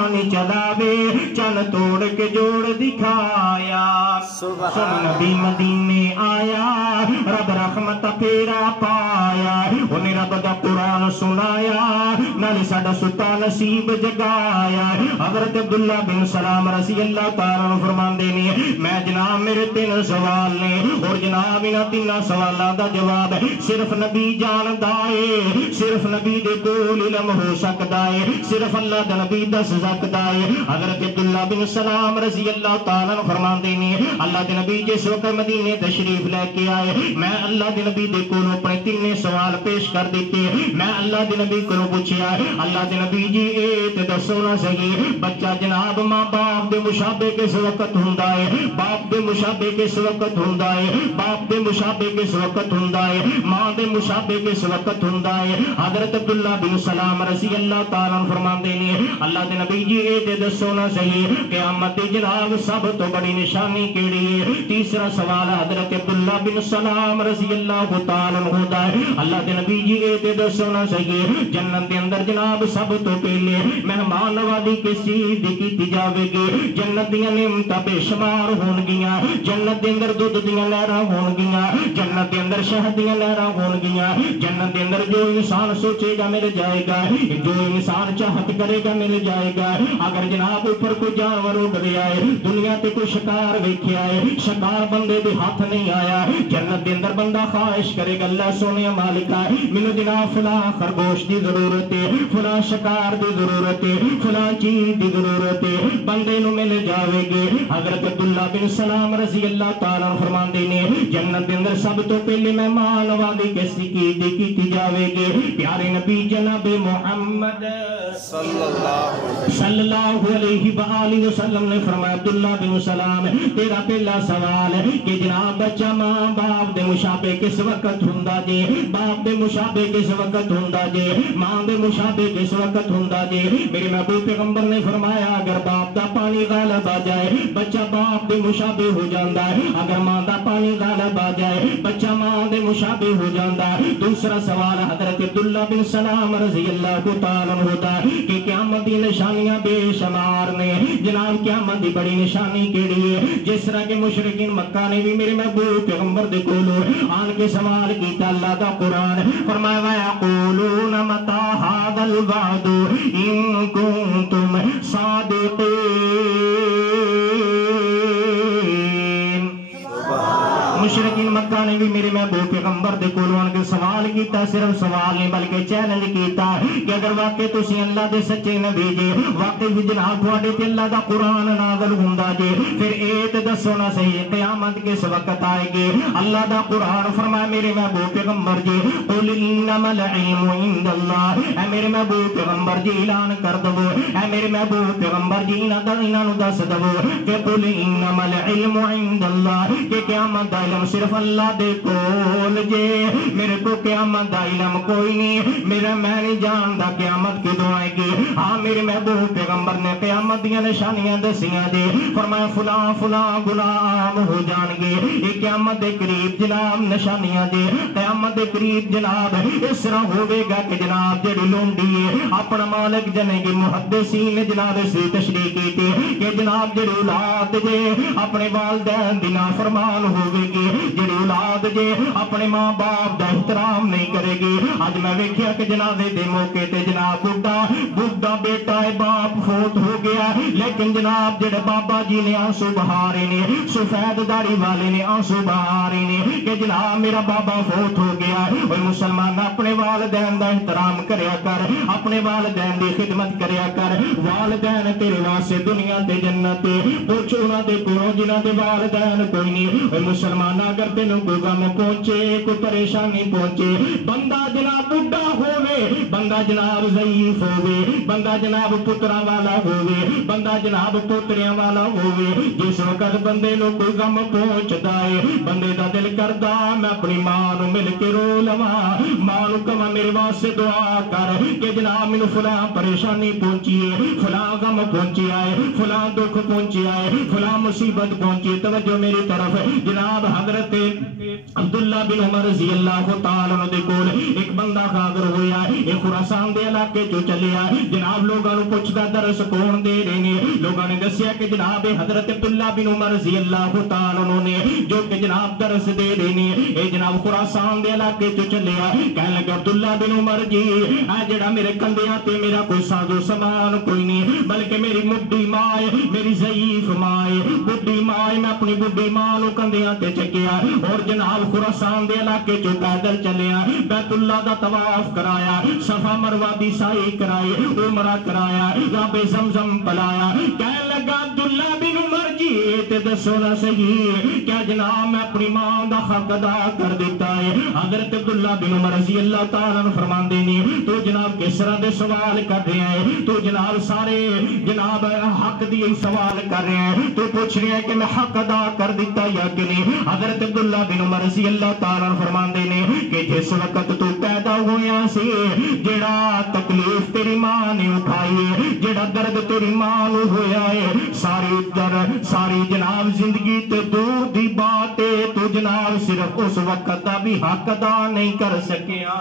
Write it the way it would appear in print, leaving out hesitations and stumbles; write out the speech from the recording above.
آسمان چلاوے چن توڑ کے جوڑ دکھایا سن نبی مدینے آیا رب رحمت پھیرا پایا انہیں رب دا قرآن سنایا نالی ساڑا ستا نصیب جگایا حضرت عبداللہ بن سلام رضی اللہ تعالیٰ فرمان دینے میں جناب میرے 3 سوال نے اور جناب انہا 3 سوالہ دا جواب صرف نبی جان دائے صرف نبی دے کول علم ہو سکدائے صرف اللہ دا نبی دس سکدائے حضرت عبداللہ بن سلام رضی اللہ تعالیٰ فرمان دینے اللہ دے نبی جس وقت مدینے تشریف لے کے آئے میں اللہ دے نبی دے کولوں اپنے 3 سوال پیش کر دیتے میں اللہ دے نبی کولوں پوچھیا اللہ دے نبی جی ایت دسونا صحیح بچہ جناب ماں باپ دے مشابہ کس وقت ہوندا ہے باپ دے مشابہ کس وقت ہوندا ہے باپ دے مشابہ کس وقت ہوندا ہے ماں دے مشابہ کس وقت ہوندا ہے حضرت عبداللہ بن سلام رضی اللہ تعالیٰ فرماندے نے اللہ دے نبی جی ایت دسونا صحیح قیامت دی جناب سب تو بڑی نشانی کیڑی ہے تیسرا سوال حضرت عبداللہ بن سلام رضی اللہ تعالیٰ ہوتا ہے اللہ دے نبی جی ایت دسونا صحیح جنت دے اندر جناب سب تو پہلے مہمان نوازی کس چیز دی کیتی جاوے گی جنت دیاں نعمتاں بے شمار ہون گیاں جنت دے اندر دودھ دیاں نہراں ہون گیاں جنت دے اندر شہد دیاں نہراں ہون گیاں جنت دے اندر جو انسان سوچے گا مل جائے گا جو انسان چاہت کرے گا مل جائے گا اگر جناب اوپر کوئی جانور اڑ رہا ہے دنیا تے کوئی شکار ویکھیا ہے شکار بندے دے ہاتھ نہیں آیا جنت دے اندر بندہ خواہش کرے گا اللہ سونے مالکا مینوں جناب فلاں خرگوش دی ضرورت ہے فلاں شکار دی ضرورت ہے فلاں چیز دی ضرورت ہے بندے نو مل جاوے گی حضرت عبداللہ بن سلام رضی اللہ تعالیٰ فرماندے نے جنت دے اندر سب تو پہلے مہمان نوازی کسی کیتی جاوے گی پیارے نبی جناب محمد صلی اللہ علیہ وآلہ وسلم نے فرمایا عبداللہ بن سلام تیرا پہلا سوال ہے کہ جناب بچہ ماں باپ دے مشابہ کس وقت ہوندا جے باپ دے مشابہ کس وقت ہوندا جے ماں دے مشابہ کس وقت ہوندا جے میرے محبوب پیغمبر نے فرمایا اگر باپ دا پانی غالب آ جائے بچہ باپ دے مشابہ ہو جاندا ہے اگر ماں دا پانی غالب آ جائے بچہ ماں دے مشابہ ہو جاندا ہے دوسرا سوال حضرت عبداللہ بن سلام رضی اللہ تعالیٰ ہوتا ہے کہ قیامت دی نشانیاں بے شمار نے جناب قیامت دی بڑی نشانی کیڑی ہے جس طرح کے مشرکین مکہ نے بھی میرے محبوب پیغمبر دے کولوں آن کے سوال کیتا اللہ دا قرآن فرمایا وَيَقُولُونَ مَتَى هَذَا الْوَعْدُ إِن كُنتُمْ صَادِقِينَ مشرکین مکہ نے بھی میرے محبوب پیغمبر دے کولوں آن کے سوال کیتا صرف سوال نہیں بلکہ چیلنج کیتا کہ اگر واقعی تسی اللہ دے سچے نبی جے واقعی جناب تواڈے تے اللہ دا قرآن نازل ہوندا جے پھر ایت دسو نا صحیح قیامت کس وقت آئے گی اللہ دا قرآن فرمایا میرے محبوب پیغمبر جی قل انما العلم عند اللہ اے میرے محبوب پیغمبر جی اعلان کر دو اے میرے محبوب پیغمبر جی انہاں نو دس دو کہ قل انما العلم عند اللہ کہ قیامت دا علم صرف اللہ دے کول جے میرے کو قیامت دا علم کوئی نہیں میرا میں نہیں جاندا قیامت کدوں آئے گی ہاں میرے محبوب پیغمبر نے قیامت دیاں نشانیاں دسیاں جے فرمایا فلاں فلاں گناہ عام ہو جان گے یہ قیامت دے قریب جناب نشانیاں جے قیامت دے قریب جناب اس طرح ہوے گا کہ جناب جڑی لونڈی ہے اپنا مالک جنے گی محدثین نے جناب اس تشریح کیتی کہ جناب جڑی اولاد جے اپنے والدین دی نافرمان ہوے گی جڑی اولاد جے اپنے ماں باپ دا احترام نہیں کرے گی اج میں ویکھیا کہ جناب دے موقع تے جناب بڈھا بیٹا ہے باپ فوت ہو گیا لیکن جناب جڑے بابا جی نے آنسو بہا رہے نے سفید داڑھی والے نے آنسو بہا رہے نے کہ جناب میرا بابا فوت ہو گیا اور مسلمان اپنے والدین دا احترام کریا کر اپنے والدین دی خدمت کریا کر والدین تیرے واسطے دنیا تے جنت تے پوچھو انہاں دے کولوں جنہاں دے والدین کوئی نہیں اور مسلمان اگر تینوں کوئی غم پہنچے کوئی پریشانی پہنچے بندہ جناب بڈھا ہووے بندہ جناب ضعیف ہووے بندہ جناب پتراں والا ہووے بندہ جناب پوتریاں والا ہوئے جس وقت بندے نو کوئی غم پہنچدا ہے بندے دا دل کردا میں اپنی ماں نو مل کے رو لواں ماں نو کہاں میرے واسطے دعا کر کہ جناب مینوں فلاں پریشانی پہنچی ہے فلاں غم پہنچیا ہے فلاں دکھ پہنچیا ہے فلاں مصیبت پہنچی ہے توجہ میری طرف جناب حضرت عبداللہ بن عمر رضی اللہ تعالیٰ عنہ دے کول ایک بندہ حاضر ہویا ہے یہ خراسان دے علاقے چوں چلیا جناب لوگاں نو پوچھدا درس کون دے رہے نے لوگاں نے دسیا کہ جناب حضرت عبداللہ بن عمر رضی اللہ تعالیٰ عنہ نے جو کہ جناب درس دے رہے نے اے جناب خراسان دے علاقے چوں چلیا کہنے لگا عبداللہ بن عمر جی اے جڑا میرے کندھیاں تے میرا کوئی ساز و سامان کوئی نہیں بلکہ میری مڈی ماں ہے میری ضعیف ماں ہے بڈھی ماں ہے میں اپنی بڈھی ماں نو کندھیاں تے چکیا اور جناب خراسان دے علاقے چوں پیدل چلیا بیت اللہ دا طواف کرایا صفا مروہ دی سعی کرائی عمرہ کرایا رب زمزم پلایا کہنے لگا عبداللہ بن عمر جی تے دسو نا صحیح کیا جناب میں اپنی ماں دا حق ادا کر دیتا ہے حضرت عبداللہ بن عمر رضی اللہ تعالیٰ عنہ فرماندے نے تو جناب کس طرح دے سوال کر رہے ہیں تو جناب سارے جناب حق دی سوال کر رہے ہیں تو پوچھ رہے ہیں کہ میں حق ادا کر دیتا یا کہ نہیں حضرت عبداللہ بن عمر رضی اللہ تعالیٰ عنہ فرماندے نے کہ جس وقت تو پیدا ہویا سی جڑا تکلیف تیری ماں نے اٹھائی ہے جڑا درد تیری ماں نو ہویا ہے ساری جناب زندگی تے دور دی بات ہے تو جناب صرف اس وقت دا بھی حق ادا نہیں کر سکیا